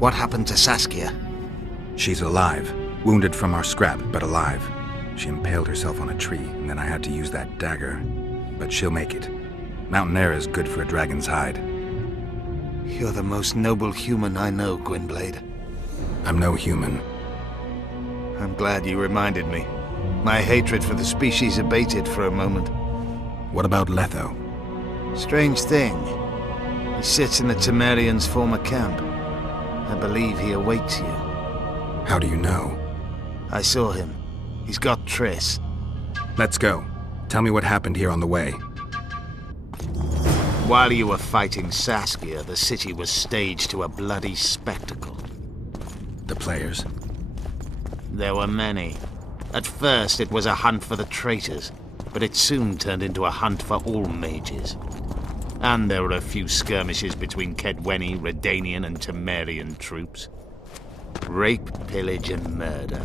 What happened to Saskia? She's alive. Wounded from our scrap, but alive. She impaled herself on a tree, and then I had to use that dagger. But she'll make it. Mountain air is good for a dragon's hide. You're the most noble human I know, Gwynblade. I'm no human. I'm glad you reminded me. My hatred for the species abated for a moment. What about Letho? Strange thing. He sits in the Temerians' former camp. I believe he awaits you. How do you know? I saw him. He's got Triss. Let's go. Tell me what happened here on the way. While you were fighting Saskia, the city was staged to a bloody spectacle. The players? There were many. At first, it was a hunt for the traitors, but it soon turned into a hunt for all mages. And there were a few skirmishes between Kedweni, Redanian, and Temerian troops. Rape, pillage, and murder.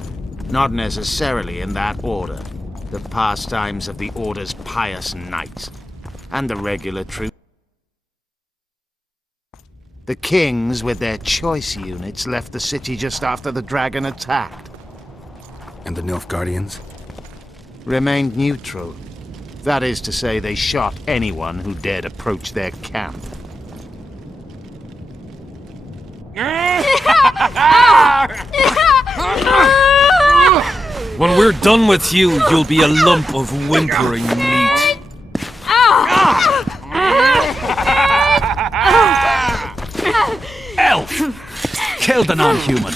Not necessarily in that order. The pastimes of the Order's pious knights. And the regular troops. The kings, with their choice units, left the city just after the dragon attacked. And the Nilfgaardians? Remained neutral. That is to say, they shot anyone who dared approach their camp. When we're done with you, you'll be a lump of whimpering meat. Elf! Kill the non-human.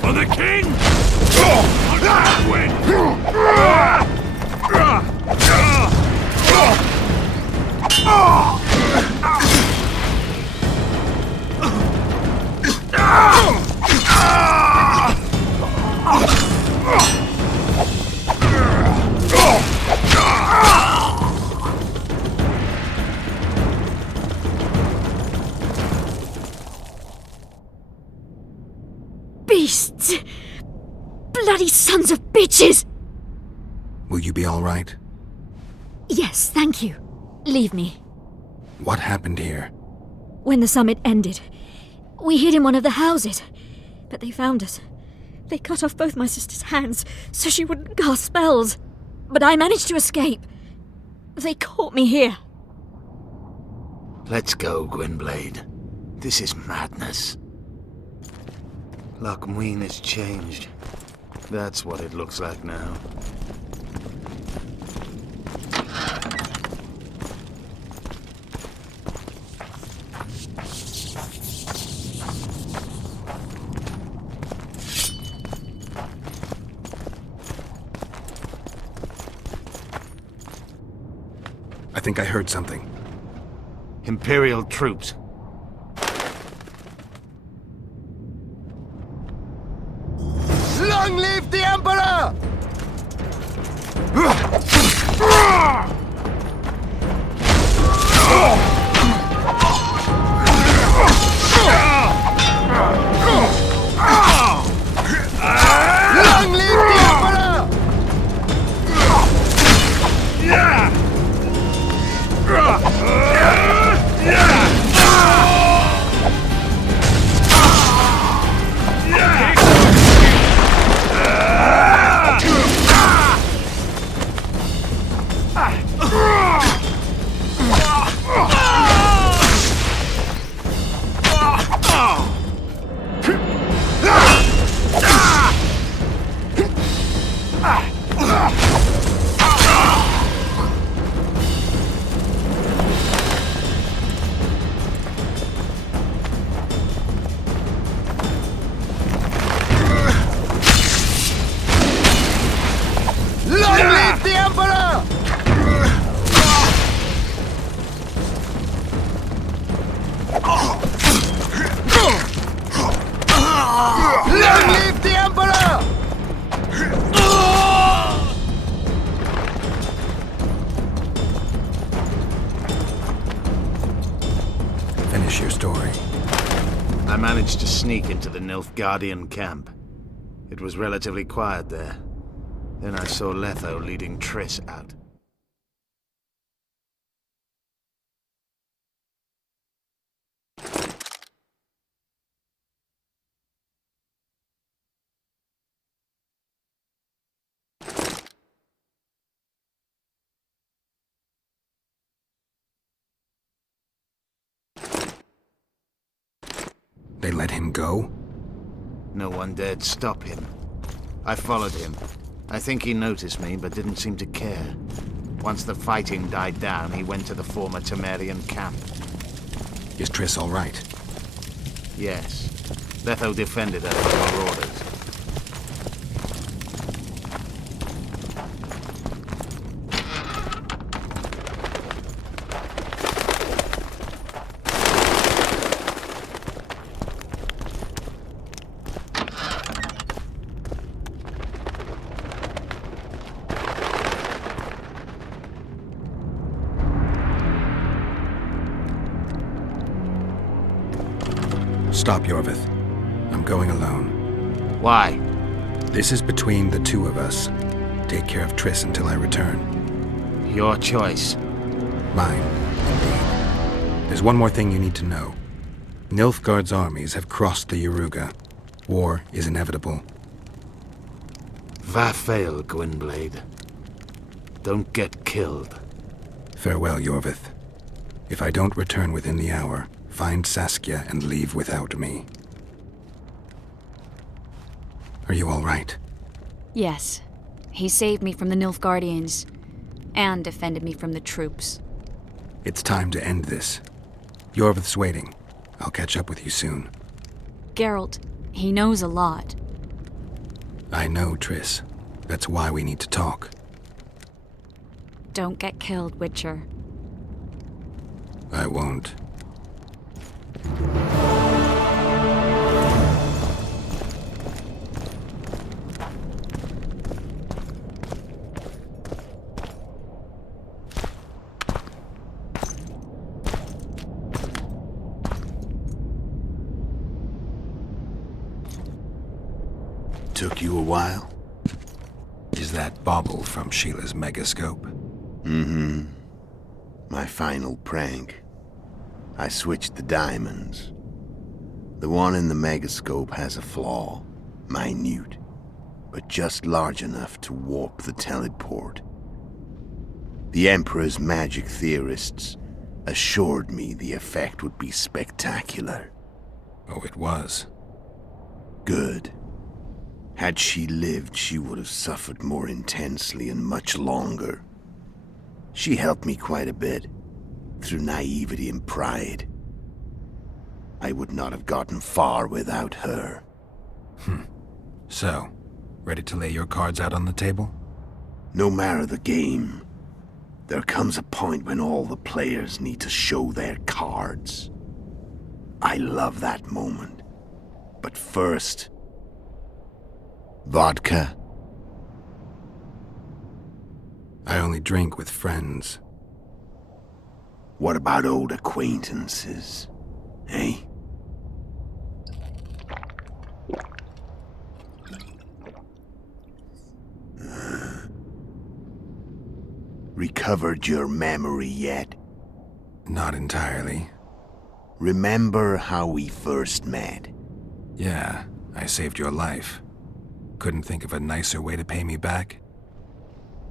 For the king! Beasts! Bloody sons of bitches! Will you be all right? Yes, thank you. Leave me. What happened here? When the summit ended, we hid in one of the houses. But they found us. They cut off both my sister's hands so she wouldn't cast spells. But I managed to escape. They caught me here. Let's go, Gwynblade. This is madness. Loch Muin has changed. That's what it looks like now. I think I heard something. Imperial troops. Long live the Emperor! Long live the Emperor! managed to sneak into the Nilfgaardian camp. It was relatively quiet there. Then I saw Letho leading Triss out. They let him go? No one dared stop him. I followed him. I think he noticed me, but didn't seem to care. Once the fighting died down, he went to the former Temerian camp. Is Triss all right? Yes. Letho defended her from marauders. Stop, Iorveth. I'm going alone. Why? This is between the two of us. Take care of Triss until I return. Your choice. Mine, indeed. There's one more thing you need to know. Nilfgaard's armies have crossed the Yaruga. War is inevitable. Vafail, Gwynblade. Don't get killed. Farewell, Iorveth. If I don't return within the hour, find Saskia and leave without me. Are you all right? Yes. He saved me from the Nilfgaardians, and defended me from the troops. It's time to end this. Iorveth's waiting. I'll catch up with you soon. Geralt, he knows a lot. I know, Triss. That's why we need to talk. Don't get killed, Witcher. I won't. Took you a while? Is that bauble from Sheila's megascope? Mm-hmm. My final prank. I switched the diamonds. The one in the megascope has a flaw. Minute. But just large enough to warp the teleport. The Emperor's magic theorists assured me the effect would be spectacular. Oh, it was. Good. Had she lived, she would have suffered more intensely and much longer. She helped me quite a bit, through naivety and pride. I would not have gotten far without her. So, ready to lay your cards out on the table? No matter the game, there comes a point when all the players need to show their cards. I love that moment. But first... vodka? I only drink with friends. What about old acquaintances? Eh? Recovered your memory yet? Not entirely. Remember how we first met? Yeah, I saved your life. Couldn't think of a nicer way to pay me back?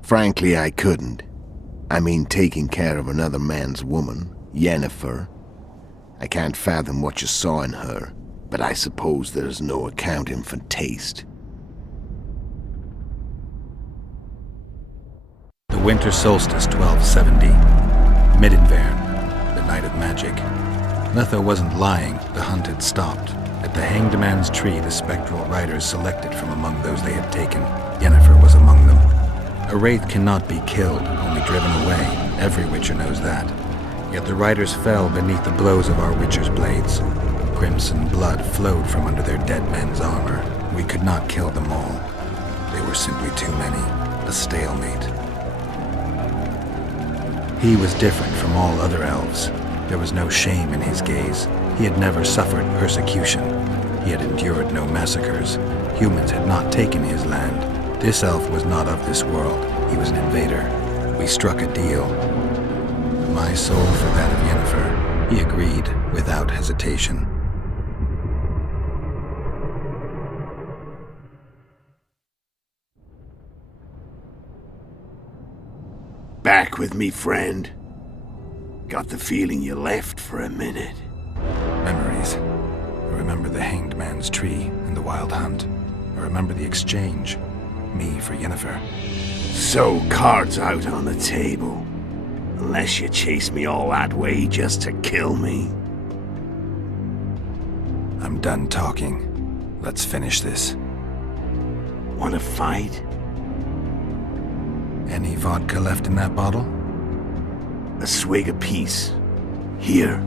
Frankly, I couldn't. I mean, taking care of another man's woman, Yennefer. I can't fathom what you saw in her, but I suppose there's no accounting for taste. The winter solstice 1270. Midinvern, the night of magic. Letho wasn't lying, the hunt had stopped. At the Hanged Man's Tree, the spectral riders selected from among those they had taken. Yennefer was among them. A wraith cannot be killed, only driven away. Every Witcher knows that. Yet the riders fell beneath the blows of our Witcher's blades. Crimson blood flowed from under their dead men's armor. We could not kill them all. They were simply too many. A stalemate. He was different from all other elves. There was no shame in his gaze. He had never suffered persecution. He had endured no massacres. Humans had not taken his land. This elf was not of this world. He was an invader. We struck a deal. My soul for that of Yennefer. He agreed without hesitation. Back with me, friend. Got the feeling you left for a minute. Memories. I remember the Hanged Man's tree and the wild hunt. I remember the exchange. Me for Yennefer. So, cards out on the table. Unless you chase me all that way just to kill me. I'm done talking. Let's finish this. Wanna fight? Any vodka left in that bottle? A swig apiece. Here.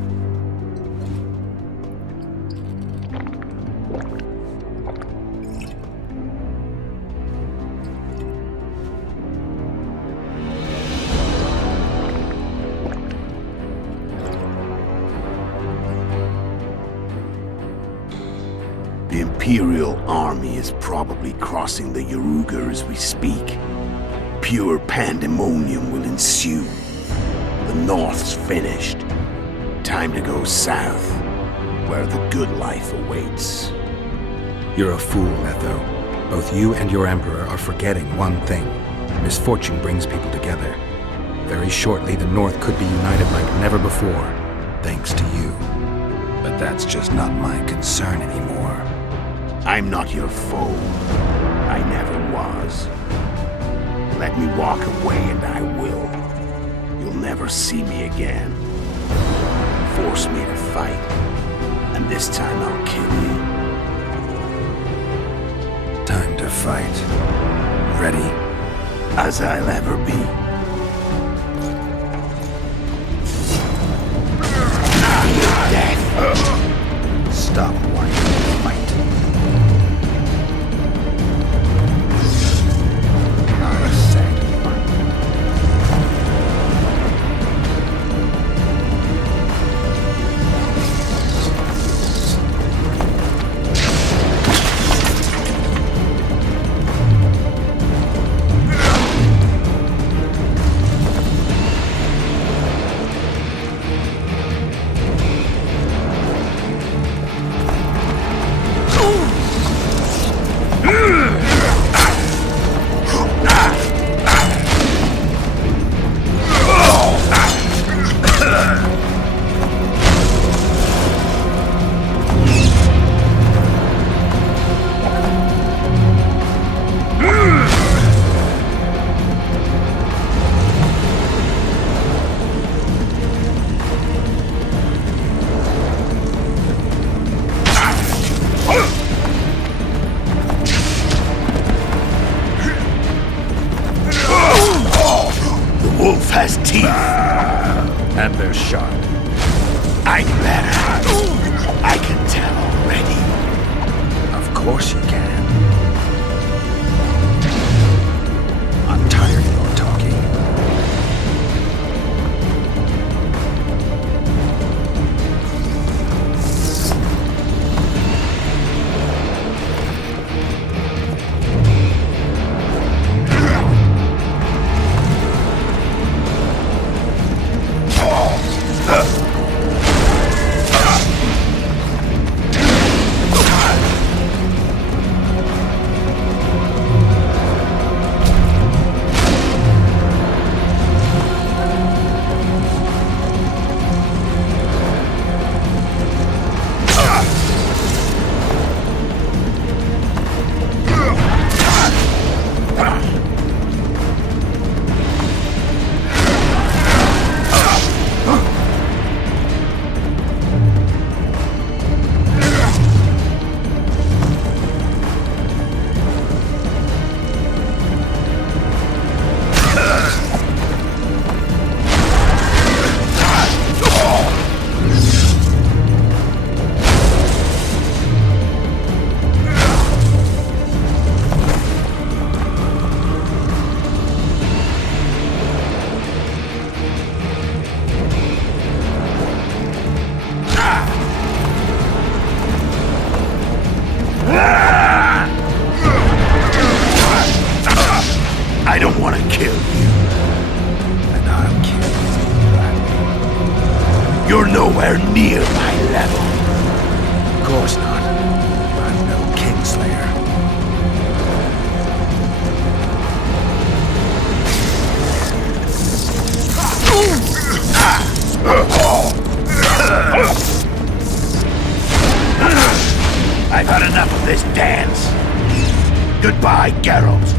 The Imperial army is probably crossing the Yaruga as we speak. Pure pandemonium will ensue. The North's finished. Time to go south, where the good life awaits. You're a fool, Etho. Both you and your Emperor are forgetting one thing. Misfortune brings people together. Very shortly, the North could be united like never before, thanks to you. But that's just not my concern anymore. I'm not your foe. I never was. Let me walk away and I will. You'll never see me again. Force me to fight, and this time I'll kill you. Time to fight. Ready? As I'll ever be. Death. Stop whining. Fight. Has teeth. And they're sharp. I'm better. I can tell already. Of course you can. I'm tired of your talking. you, and I'll kill you gladly. You're nowhere near my level. Of course not. I'm no Kingslayer. I've had enough of this dance. Goodbye, Geralt.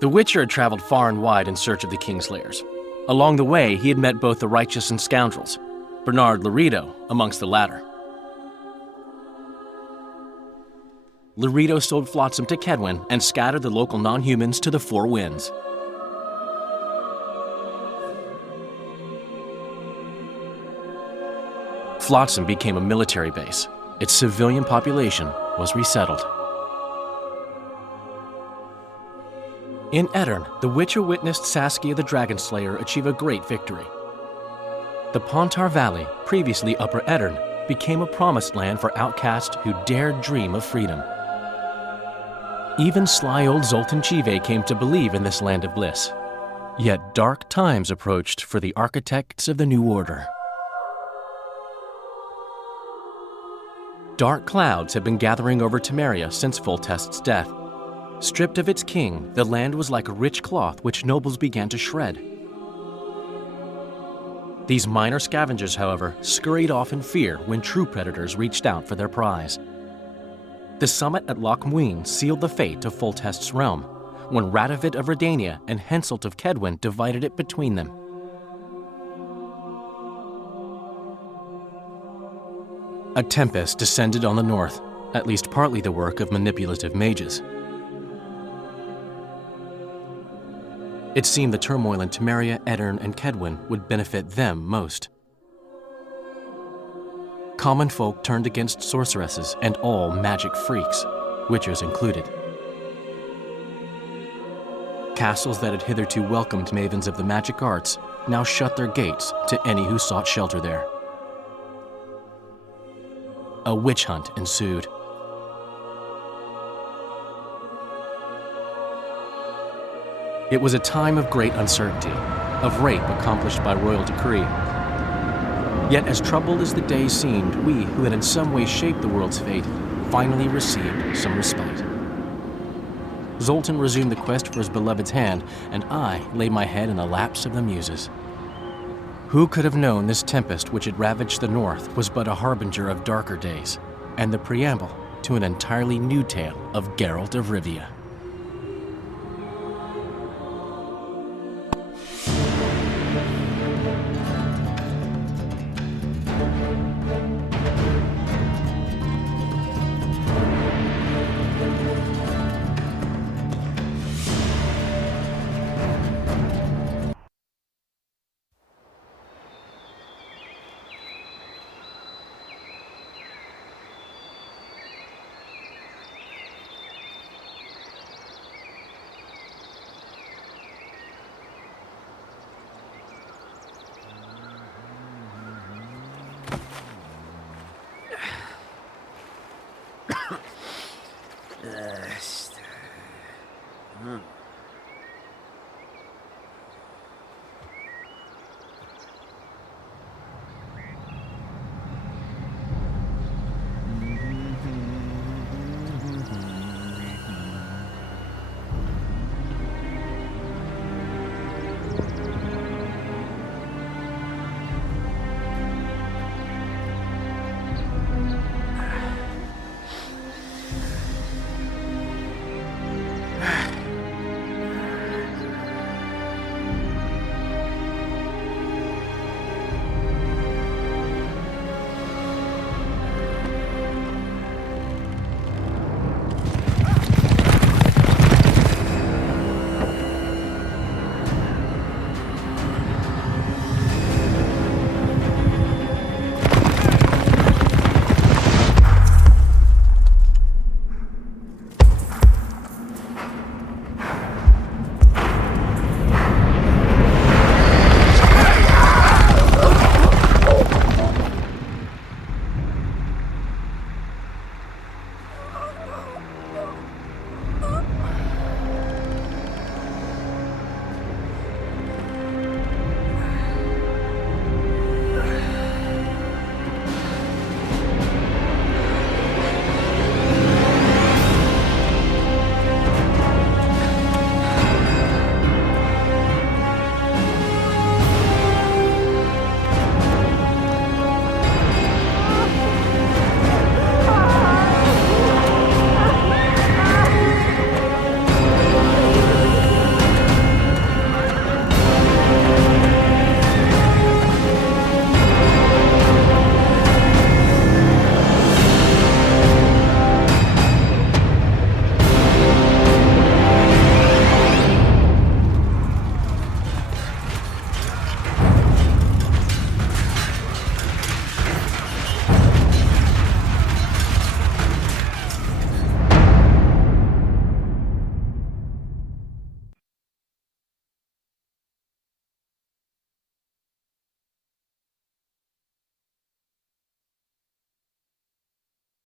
The Witcher had traveled far and wide in search of the Kingslayers. Along the way, he had met both the righteous and scoundrels, Bernard Laredo amongst the latter. Laredo sold Flotsam to Kedwin and scattered the local non-humans to the four winds. Flotsam became a military base. Its civilian population was resettled. In Edirn, the Witcher witnessed Saskia the Dragonslayer achieve a great victory. The Pontar Valley, previously Upper Edirn, became a promised land for outcasts who dared dream of freedom. Even sly old Zoltan Chive came to believe in this land of bliss. Yet dark times approached for the architects of the New Order. Dark clouds had been gathering over Temeria since Foltest's death. Stripped of its king, the land was like a rich cloth which nobles began to shred. These minor scavengers, however, scurried off in fear when true predators reached out for their prize. The summit at Loch Muin sealed the fate of Foltest's realm, when Radovid of Redania and Henselt of Kedwin divided it between them. A tempest descended on the north, at least partly the work of manipulative mages. It seemed the turmoil in Temeria, Edirn, and Kedwin would benefit them most. Common folk turned against sorceresses and all magic freaks, witchers included. Castles that had hitherto welcomed mavens of the magic arts now shut their gates to any who sought shelter there. A witch hunt ensued. It was a time of great uncertainty, of rape accomplished by royal decree. Yet as troubled as the days seemed, we, who had in some way shaped the world's fate, finally received some respite. Zoltan resumed the quest for his beloved's hand, and I laid my head in the laps of the muses. Who could have known this tempest which had ravaged the north was but a harbinger of darker days, and the preamble to an entirely new tale of Geralt of Rivia.